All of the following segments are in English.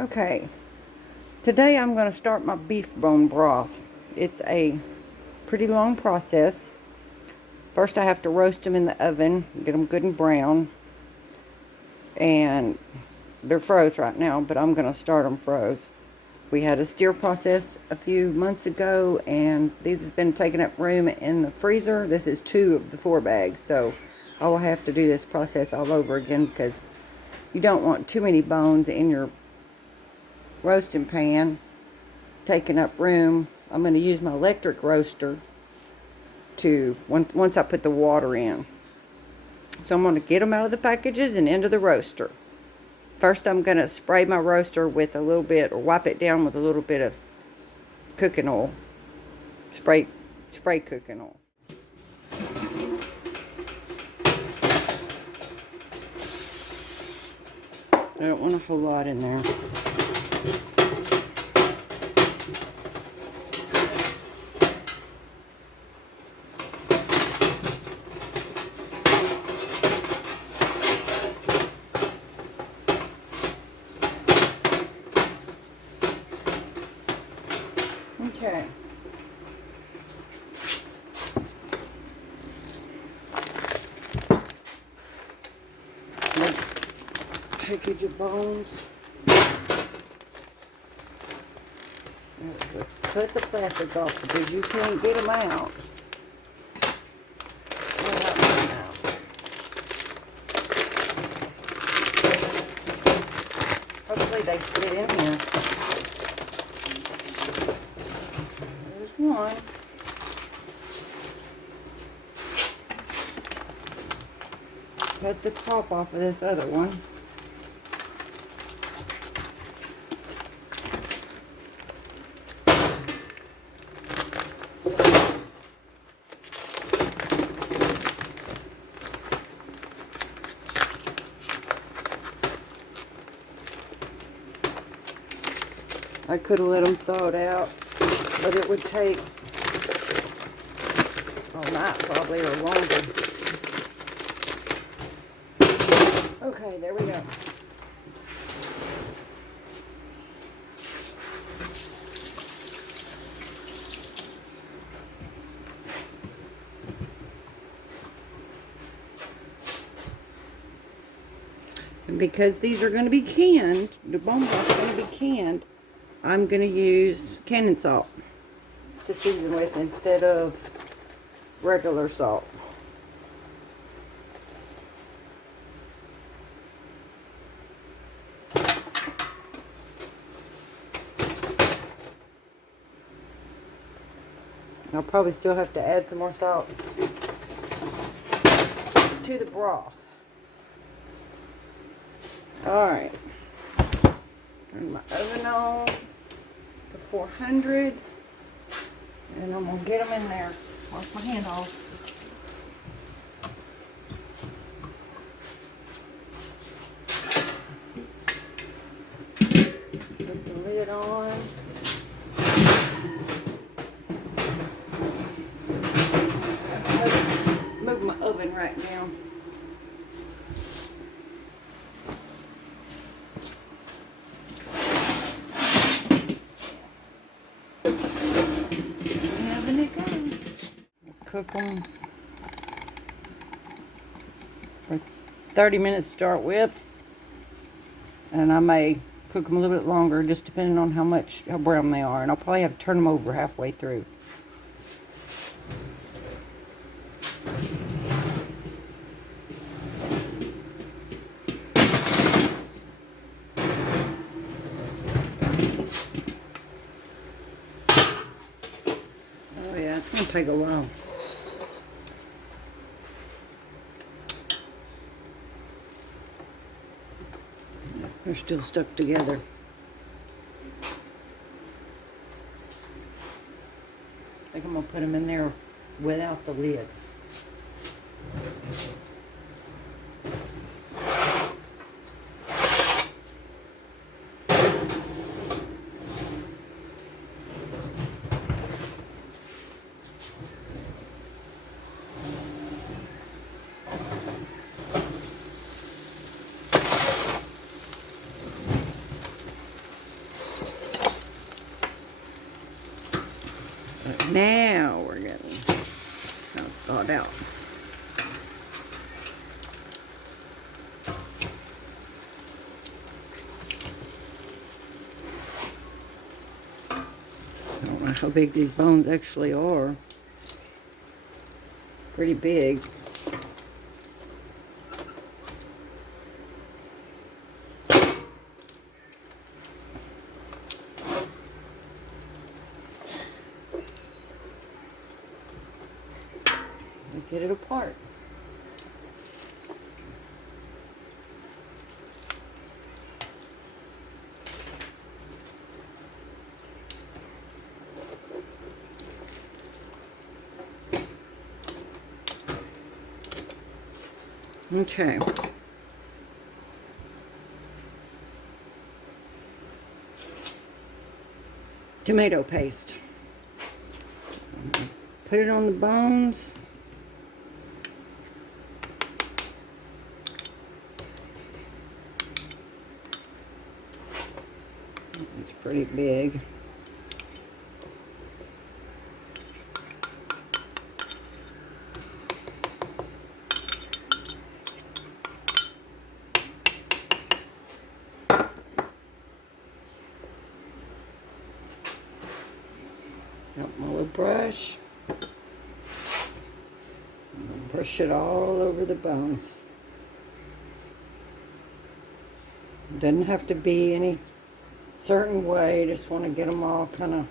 Okay, today I'm going to start my beef bone broth. It's a pretty long process. First I have to roast them in the oven, get them good and brown. And they're froze right now, but I'm going to start them froze. We had a steer process a few months ago, and these have been taking up room in the freezer. This is 2 of the 4 bags, so I will have to do this process all over again because you don't want too many bones in your roasting pan taking up room. I'm going to use my electric roaster to once I put the water in. So I'm going to get them out of the packages and into the roaster. First I'm going to spray my roaster with a little bit, or wipe it down with a little bit of cooking oil. Spray cooking oil. I don't want a whole lot in there. Okay. Package of bones. Cut the plastic off because you can't get them out. Hopefully they fit in here. There's one. Cut the top off of this other one. I could have let them thaw it out, but it would take all night probably, or longer. Okay, there we go. And because these are going to be canned, the bone broth is going to be canned, I'm going to use canning salt to season with instead of regular salt. I'll probably still have to add some more salt to the broth. Alright. Turn my oven on to 400. And I'm going to get them in there. Wash my hand off. Put the lid on. Move my oven right now. Cook them for 30 minutes to start with, and I may cook them a little bit longer just depending on how brown they are, and I'll probably have to turn them over halfway through. Oh yeah, it's gonna take a while. They're still stuck together. I think I'm going to put them in there without the lid. how big these bones actually are. Pretty big. Get it apart. Okay. Tomato paste. Put it on the bones. It's pretty big. Got my little brush. Brush it all over the bones. Doesn't have to be any certain way. Just want to get them all kind of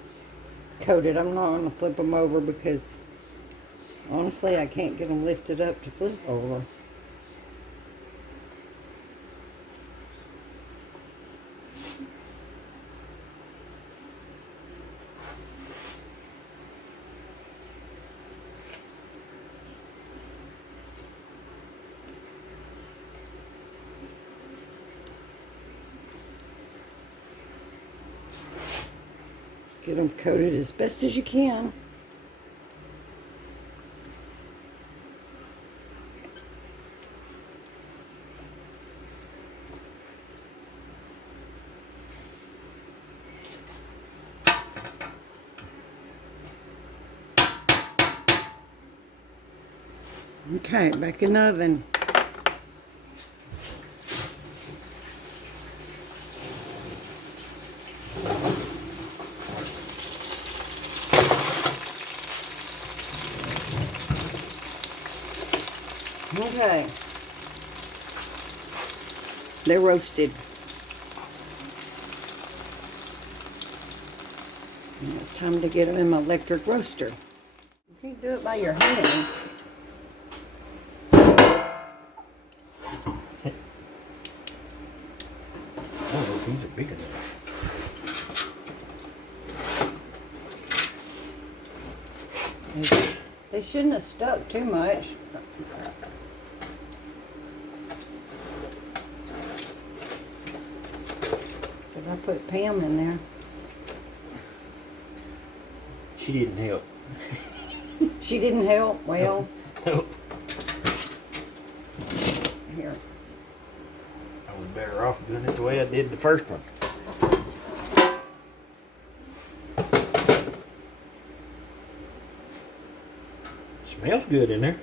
coated. I'm not going to flip them over because honestly I can't get them lifted up to flip over. Get them coated as best as you can. Okay, back in the oven. Okay, they're roasted. And it's time to get them in my electric roaster. You can't do it by your hand. Oh, these are big enough. They shouldn't have stuck too much. I put Pam in there. She didn't help. She didn't help? Well. Nope. Here. I was better off doing it the way I did the first one. Smells good in there.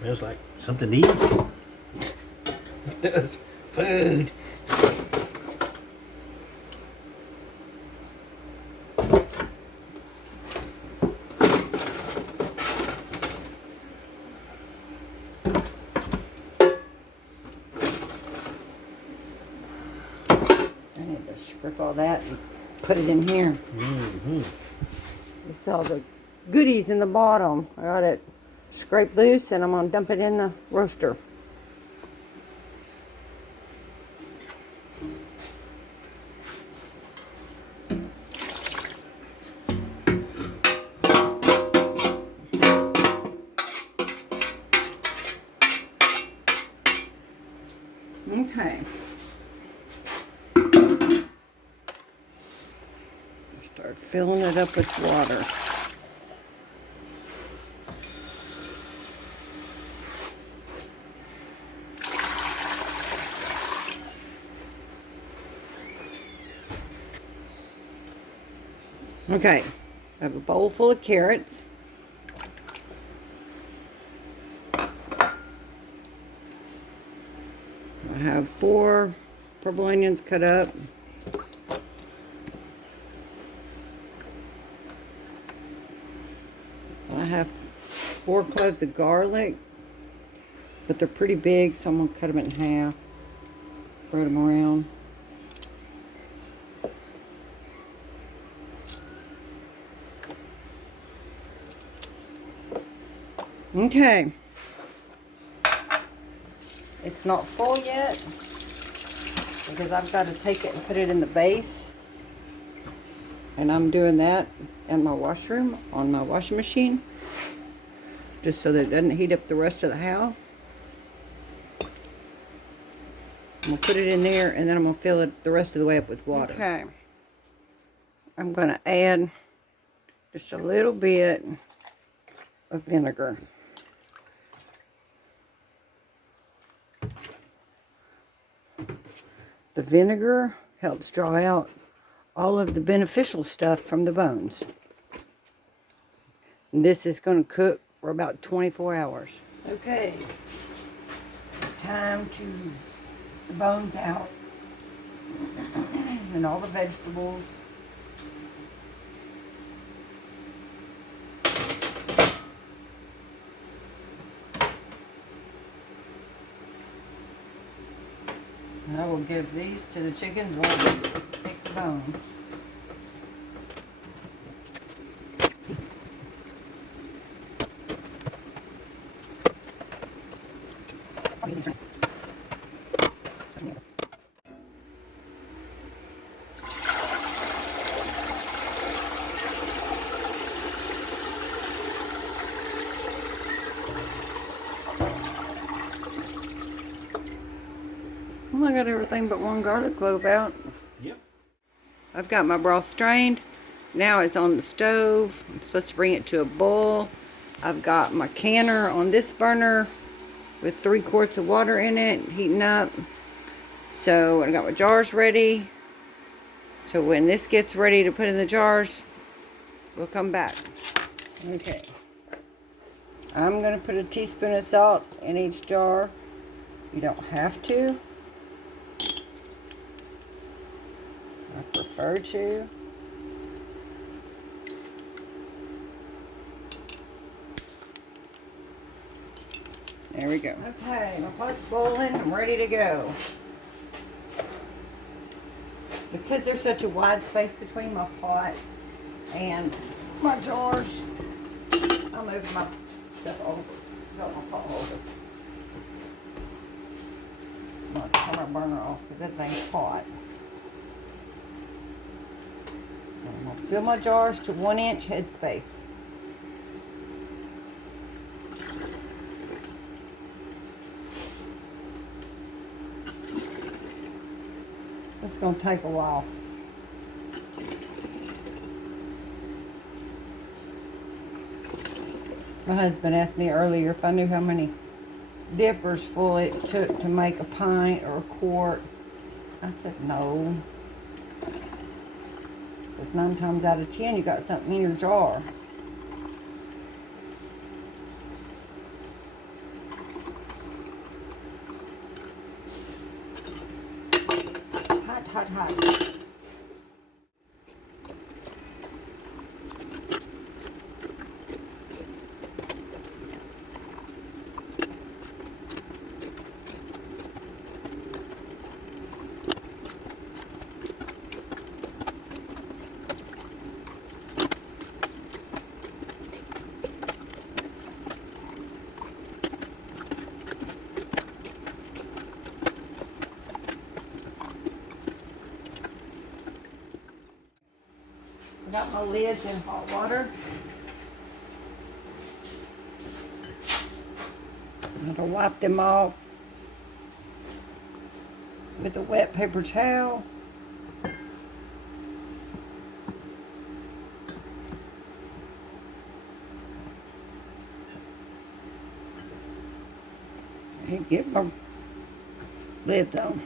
Smells like something to eat. It does. Food. I need to strip all that and put it in here. Mm-hmm. This is all the goodies in the bottom. I got it scraped loose and I'm going to dump it in the roaster. Okay. Start filling it up with water. Okay, I have a bowl full of carrots. I I have 4 purple onions cut up. I have 4 cloves of garlic, but they're pretty big, so I'm going to cut them in half, spread them around. Okay. It's not full yet because I've got to take it and put it in the vase. And I'm doing that in my washroom on my washing machine, just so that it doesn't heat up the rest of the house. I'm going to put it in there, and then I'm going to fill it the rest of the way up with water. Okay. I'm going to add just a little bit of vinegar. The vinegar helps draw out all of the beneficial stuff from the bones. And this is going to cook for about 24 hours. Okay, time to the bones out and all the vegetables. And I will give these to the chickens when I pick the bones. Well, I got everything but 1 garlic clove out. Yep. I've got my broth strained. Now it's on the stove. I'm supposed to bring it to a boil. I've got my canner on this burner with 3 quarts of water in it, heating up. So I got my jars ready. So when this gets ready to put in the jars, we'll come back. Okay. I'm going to put a teaspoon of salt in each jar. You don't have to. I prefer to. There we go. Okay, my pot's boiling. I'm ready to go. Because there's such a wide space between my pot and my jars, I'm moving my stuff over. Got my pot over. I'm going to turn my burner off because that thing's hot. I'm going to fill my jars to 1-inch headspace. It's going to take a while. My husband asked me earlier if I knew how many dippers full it took to make a pint or a quart. I said no. Because 9 times out of 10 you got something in your jar. Hot, hot, hot. I got my lids in hot water. I'm going to wipe them off with a wet paper towel. And get my lids on.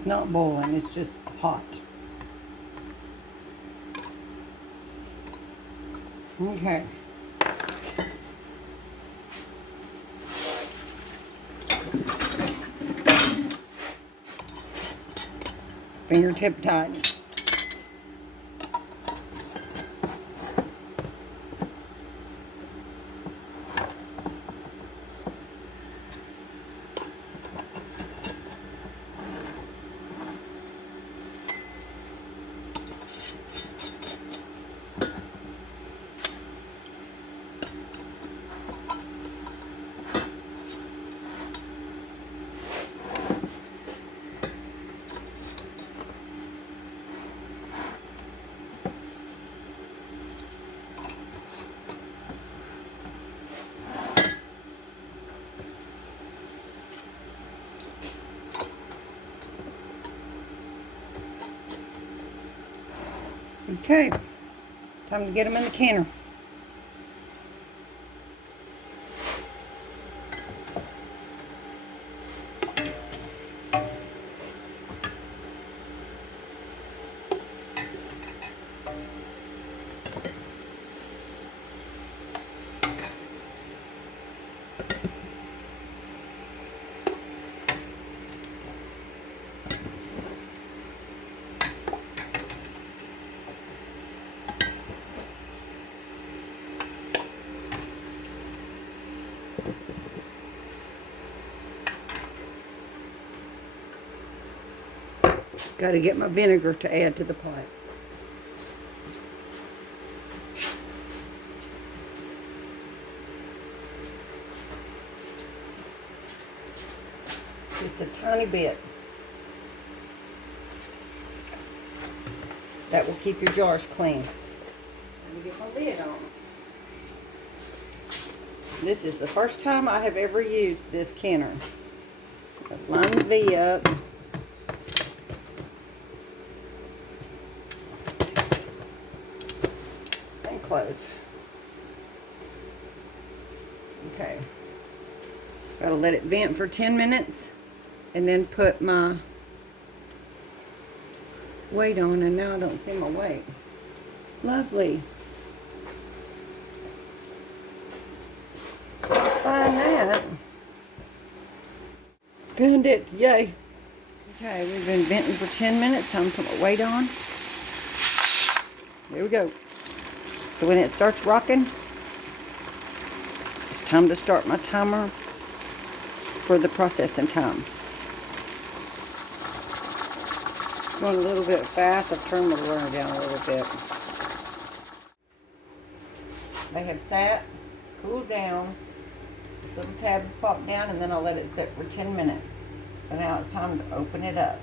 It's not boiling, it's just hot. Okay. Fingertip tight. Okay, time to get them in the canner. Got to get my vinegar to add to the pot. Just a tiny bit. That will keep your jars clean. Let me get my lid on. This is the first time I have ever used this canner. Line the V up. And close. Okay. Gotta let it vent for 10 minutes and then put my weight on, and now I don't see my weight. Lovely. Find that. Found it. Yay. Okay, we've been venting for 10 minutes. Time to put my weight on. There we go. So when it starts rocking, it's time to start my timer for the processing time. Going a little bit fast. I've turned the burner down a little bit. They have sat, cooled down. This little tab is popped down, and then I'll let it sit for 10 minutes. So now it's time to open it up.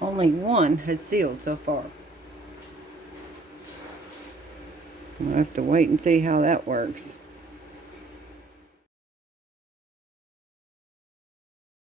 Only one has sealed so far. I'll have to wait and see how that works.